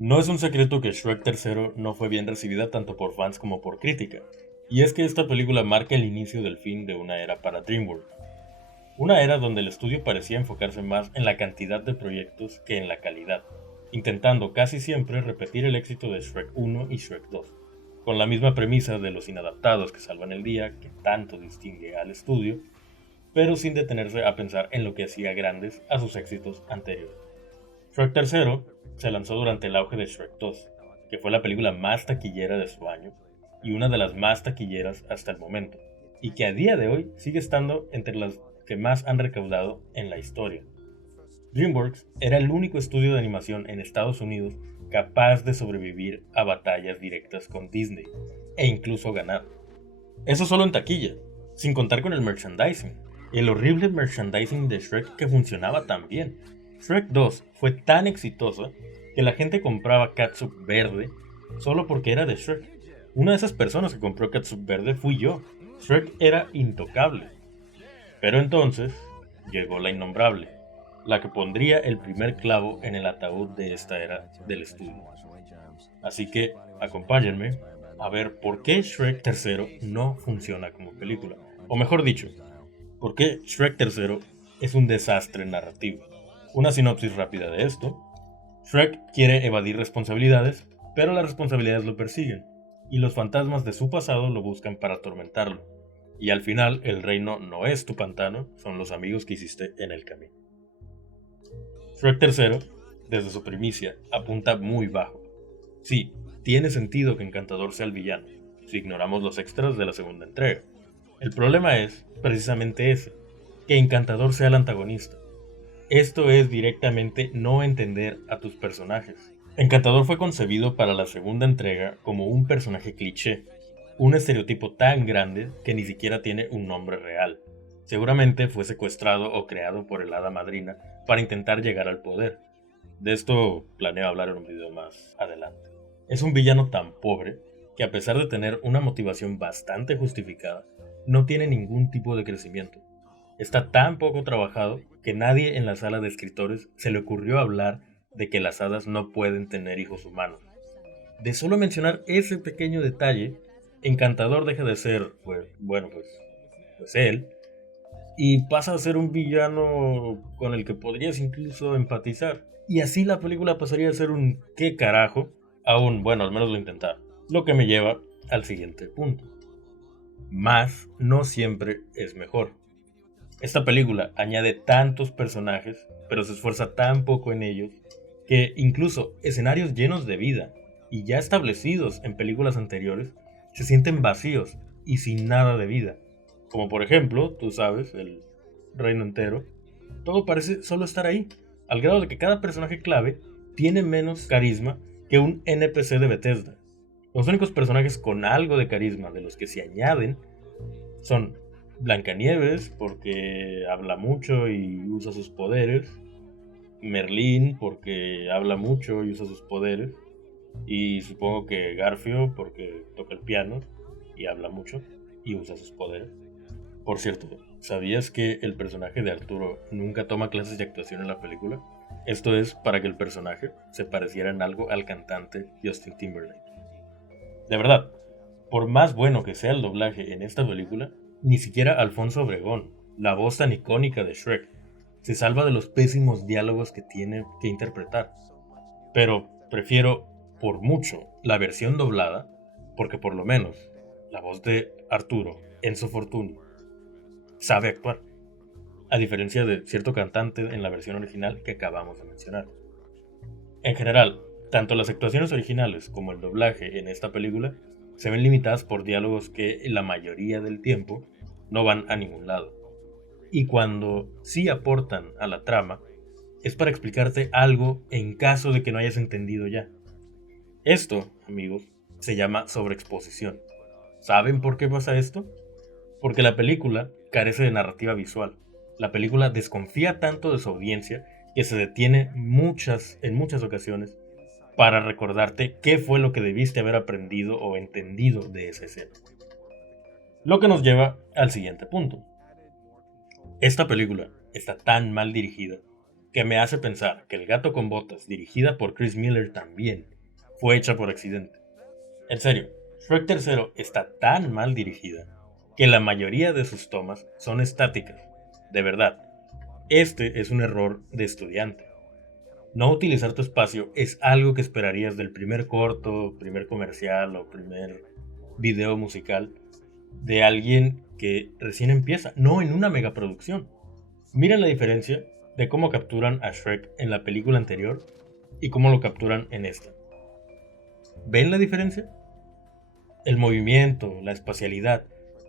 No es un secreto que Shrek 3 no fue bien recibida tanto por fans como por crítica, y es que esta película marca el inicio del fin de una era para DreamWorks, una era donde el estudio parecía enfocarse más en la cantidad de proyectos que en la calidad, intentando casi siempre repetir el éxito de Shrek 1 y Shrek 2, con la misma premisa de los inadaptados que salvan el día que tanto distingue al estudio, pero sin detenerse a pensar en lo que hacía grandes a sus éxitos anteriores. Shrek 3 se lanzó durante el auge de Shrek 2, que fue la película más taquillera de su año y una de las más taquilleras hasta el momento, y que a día de hoy sigue estando entre las que más han recaudado en la historia. DreamWorks era el único estudio de animación en Estados Unidos capaz de sobrevivir a batallas directas con Disney, e incluso ganar. Eso solo en taquilla, sin contar con el merchandising. El horrible merchandising de Shrek que funcionaba tan bien. Shrek 2 fue tan exitosa que la gente compraba catsup verde solo porque era de Shrek. Una de esas personas que compró catsup verde fui yo. Shrek era intocable. Pero entonces llegó la innombrable, la que pondría el primer clavo en el ataúd de esta era del estudio. Así que acompáñenme a ver por qué Shrek 3 no funciona como película. O mejor dicho, por qué Shrek 3 es un desastre narrativo. Una sinopsis rápida de esto. Shrek quiere evadir responsabilidades, pero las responsabilidades lo persiguen, y los fantasmas de su pasado lo buscan para atormentarlo. Y al final, el reino no es tu pantano, son los amigos que hiciste en el camino. Shrek 3, desde su primicia, apunta muy bajo. Sí, tiene sentido que Encantador sea el villano, si ignoramos los extras de la segunda entrega. El problema es, precisamente ese, que Encantador sea el antagonista. Esto es directamente no entender a tus personajes. Encantador fue concebido para la segunda entrega como un personaje cliché, un estereotipo tan grande que ni siquiera tiene un nombre real. Seguramente fue secuestrado o creado por el hada madrina para intentar llegar al poder. De esto planeo hablar en un video más adelante. Es un villano tan pobre que a pesar de tener una motivación bastante justificada, no tiene ningún tipo de crecimiento. Está tan poco trabajado que nadie en la sala de escritores se le ocurrió hablar de que las hadas no pueden tener hijos humanos. De solo mencionar ese pequeño detalle, Encantador deja de ser, pues él, y pasa a ser un villano con el que podrías incluso empatizar. Y así la película pasaría a ser un ¿qué carajo? A un, bueno, al menos lo intentar. Lo que me lleva al siguiente punto. Más no siempre es mejor. Esta película añade tantos personajes, pero se esfuerza tan poco en ellos, que incluso escenarios llenos de vida y ya establecidos en películas anteriores se sienten vacíos y sin nada de vida. Como por ejemplo, tú sabes, el reino entero, todo parece solo estar ahí, al grado de que cada personaje clave tiene menos carisma que un NPC de Bethesda. Los únicos personajes con algo de carisma de los que se añaden son Blancanieves, porque habla mucho y usa sus poderes, Merlín, porque habla mucho y usa sus poderes, y supongo que Garfio, porque toca el piano y habla mucho y usa sus poderes. Por cierto, ¿sabías que el personaje de Arturo nunca toma clases de actuación en la película? Esto es para que el personaje se pareciera en algo al cantante Justin Timberlake. De verdad, por más bueno que sea el doblaje en esta película, ni siquiera Alfonso Obregón, la voz tan icónica de Shrek, se salva de los pésimos diálogos que tiene que interpretar. Pero prefiero, por mucho, la versión doblada, porque por lo menos la voz de Arturo, Enzo Fortuni, sabe actuar, a diferencia de cierto cantante en la versión original que acabamos de mencionar. En general, tanto las actuaciones originales como el doblaje en esta película se ven limitadas por diálogos que la mayoría del tiempo no van a ningún lado. Y cuando sí aportan a la trama, es para explicarte algo en caso de que no hayas entendido ya. Esto, amigos, se llama sobreexposición. ¿Saben por qué pasa esto? Porque la película carece de narrativa visual. La película desconfía tanto de su audiencia que se detiene en muchas ocasiones para recordarte qué fue lo que debiste haber aprendido o entendido de esa escena. Lo que nos lleva al siguiente punto. Esta película está tan mal dirigida que me hace pensar que El gato con botas, dirigida por Chris Miller también, fue hecha por accidente. En serio, Shrek 3 está tan mal dirigida que la mayoría de sus tomas son estáticas. De verdad, este es un error de estudiante. No utilizar tu espacio es algo que esperarías del primer corto, primer comercial o primer video musical de alguien que recién empieza, no en una megaproducción. Miren la diferencia de cómo capturan a Shrek en la película anterior y cómo lo capturan en esta. ¿Ven la diferencia? El movimiento, la espacialidad.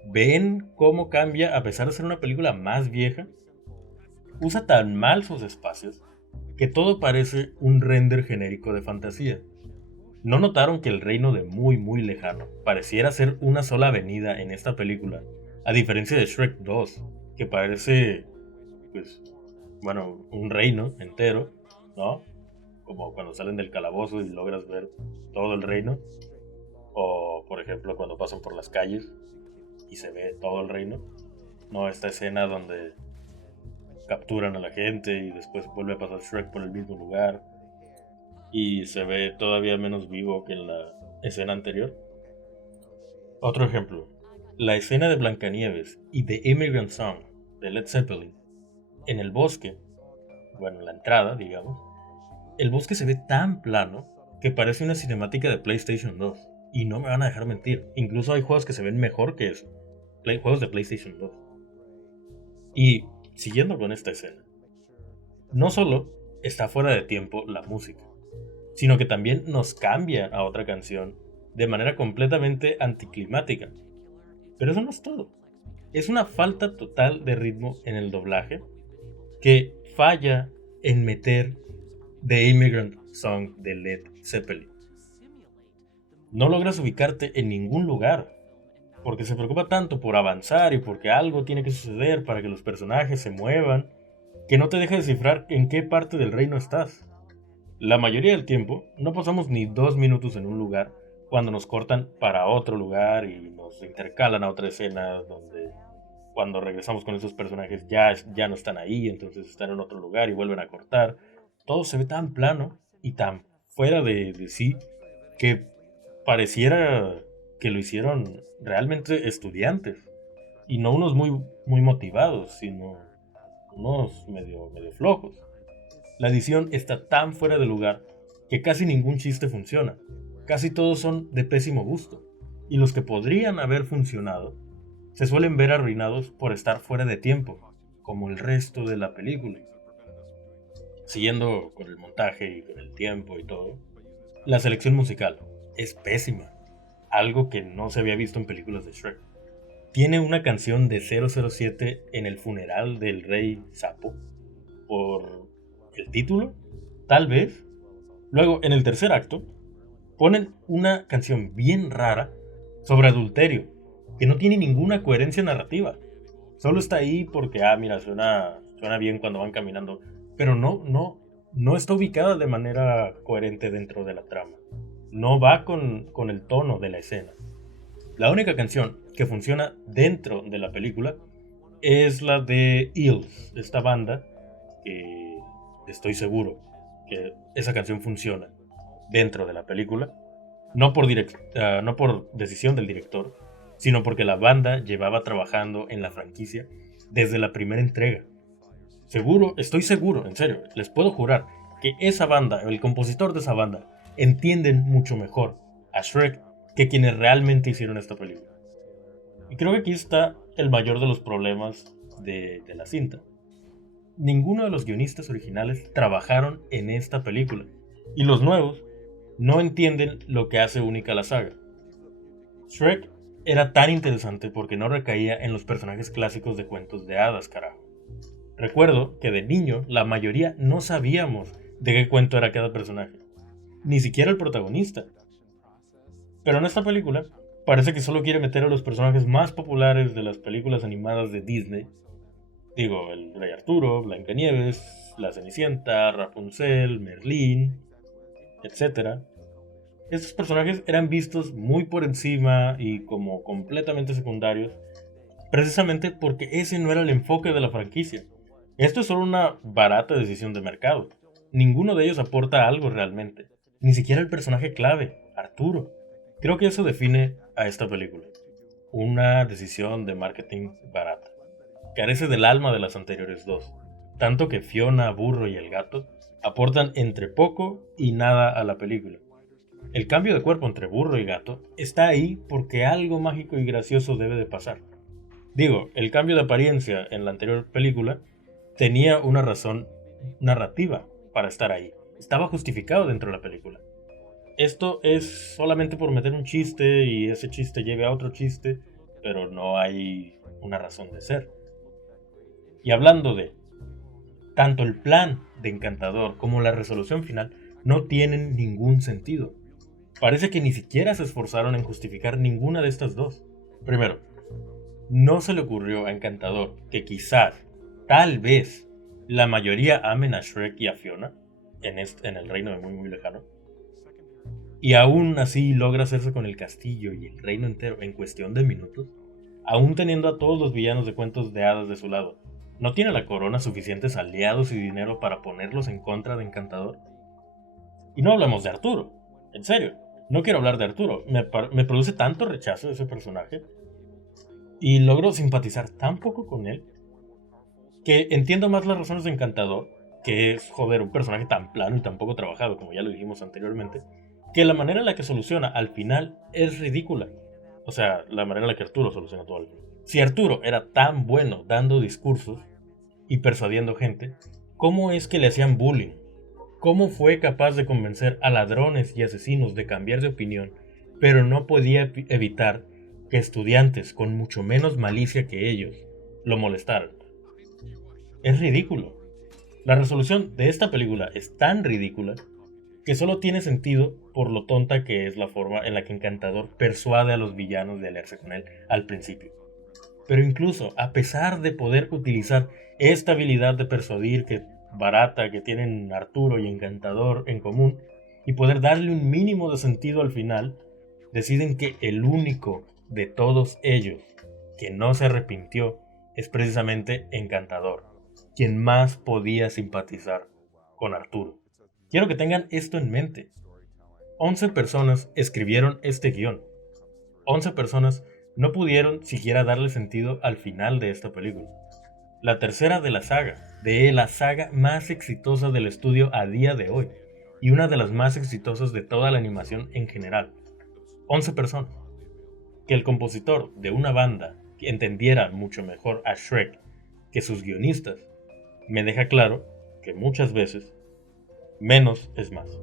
¿Ven cómo cambia a pesar de ser una película más vieja? Usa tan mal sus espacios que todo parece un render genérico de fantasía. ¿No notaron que el reino de muy lejano pareciera ser una sola avenida en esta película? A diferencia de Shrek 2, que parece, pues, bueno, un reino entero, ¿no? Como cuando salen del calabozo y logras ver todo el reino. O, por ejemplo, cuando pasan por las calles y se ve todo el reino. No, esta escena donde capturan a la gente y después vuelve a pasar Shrek por el mismo lugar y se ve todavía menos vivo que en la escena anterior. Otro ejemplo, la escena de Blancanieves y de Immigrant Song de Led Zeppelin en el bosque, bueno, en la entrada, digamos, el bosque se ve tan plano que parece una cinemática de PlayStation 2. Y no me van a dejar mentir, incluso hay juegos que se ven mejor que eso, juegos de PlayStation 2. Y siguiendo con esta escena, no solo está fuera de tiempo la música, sino que también nos cambia a otra canción de manera completamente anticlimática. Pero eso no es todo. Es una falta total de ritmo en el doblaje que falla en meter The Immigrant Song de Led Zeppelin. No logras ubicarte en ningún lugar, porque se preocupa tanto por avanzar y porque algo tiene que suceder para que los personajes se muevan, que no te deja descifrar en qué parte del reino estás. La mayoría del tiempo no pasamos ni 2 minutos en un lugar cuando nos cortan para otro lugar y nos intercalan a otra escena donde cuando regresamos con esos personajes ya no están ahí, entonces están en otro lugar y vuelven a cortar. Todo se ve tan plano y tan fuera de sí que pareciera que lo hicieron realmente estudiantes y no unos muy motivados, sino unos medio flojos. La edición está tan fuera de lugar que casi ningún chiste funciona. Casi todos son de pésimo gusto. Y los que podrían haber funcionado se suelen ver arruinados por estar fuera de tiempo, como el resto de la película. Siguiendo con el montaje y con el tiempo y todo, la selección musical es pésima. Algo que no se había visto en películas de Shrek. Tiene una canción de 007 en el funeral del rey Sapo por el título, tal vez. Luego, en el tercer acto, ponen una canción bien rara sobre adulterio, que no tiene ninguna coherencia narrativa. Solo está ahí porque, mira, suena bien cuando van caminando, pero no está ubicada de manera coherente dentro de la trama. No va con el tono de la escena. La única canción que funciona dentro de la película es la de Eels, esta banda que estoy seguro que esa canción funciona dentro de la película, no por decisión del director, sino porque la banda llevaba trabajando en la franquicia desde la primera entrega. Estoy seguro, en serio, les puedo jurar que esa banda, el compositor de esa banda, entienden mucho mejor a Shrek que quienes realmente hicieron esta película. Y creo que aquí está el mayor de los problemas de la cinta. Ninguno de los guionistas originales trabajaron en esta película, y los nuevos no entienden lo que hace única la saga. Shrek era tan interesante porque no recaía en los personajes clásicos de cuentos de hadas, carajo. Recuerdo que de niño la mayoría no sabíamos de qué cuento era cada personaje, ni siquiera el protagonista. Pero en esta película parece que solo quiere meter a los personajes más populares de las películas animadas de Disney. Digo, el Rey Arturo, Blancanieves, La Cenicienta, Rapunzel, Merlín, etc. Estos personajes eran vistos muy por encima y como completamente secundarios, precisamente porque ese no era el enfoque de la franquicia. Esto es solo una barata decisión de mercado. Ninguno de ellos aporta algo realmente. Ni siquiera el personaje clave, Arturo. Creo que eso define a esta película. Una decisión de marketing barata. Carece del alma de las anteriores dos. Tanto que Fiona, Burro y el gato aportan entre poco y nada a la película. El cambio de cuerpo entre Burro y gato está ahí porque algo mágico y gracioso debe de pasar. Digo, el cambio de apariencia en la anterior película tenía una razón narrativa para estar ahí. Estaba justificado dentro de la película. Esto es solamente por meter un chiste y ese chiste lleve a otro chiste, pero no hay una razón de ser. Y hablando de, tanto el plan de Encantador como la resolución final no tienen ningún sentido. Parece que ni siquiera se esforzaron en justificar ninguna de estas dos. Primero, no se le ocurrió a Encantador que quizás, tal vez, la mayoría amen a Shrek y a Fiona en el reino de muy muy lejano. Y aún así logra hacerse con el castillo y el reino entero en cuestión de minutos, aún teniendo a todos los villanos de cuentos de hadas de su lado. ¿No tiene la corona suficientes aliados y dinero para ponerlos en contra de Encantador? Y no hablamos de Arturo, en serio, no quiero hablar de Arturo, me produce tanto rechazo ese personaje y logro simpatizar tan poco con él que entiendo más las razones de Encantador, que es, joder, un personaje tan plano y tan poco trabajado, como ya lo dijimos anteriormente, que la manera en la que soluciona al final es ridícula. O sea, la manera en la que Arturo soluciona todo al final. Si Arturo era tan bueno dando discursos y persuadiendo gente, ¿cómo es que le hacían bullying? ¿Cómo fue capaz de convencer a ladrones y asesinos de cambiar de opinión, pero no podía evitar que estudiantes con mucho menos malicia que ellos lo molestaran? Es ridículo. La resolución de esta película es tan ridícula que solo tiene sentido por lo tonta que es la forma en la que Encantador persuade a los villanos de aliarse con él al principio. Pero incluso a pesar de poder utilizar esta habilidad de persuadir que barata que tienen Arturo y Encantador en común y poder darle un mínimo de sentido al final, deciden que el único de todos ellos que no se arrepintió es precisamente Encantador, quien más podía simpatizar con Arturo. Quiero que tengan esto en mente. 11 personas escribieron este guión. 11 personas no pudieron siquiera darle sentido al final de esta película. La tercera de la saga más exitosa del estudio a día de hoy, y una de las más exitosas de toda la animación en general. 11 personas. Que el compositor de una banda que entendiera mucho mejor a Shrek que sus guionistas, me deja claro que muchas veces menos es más.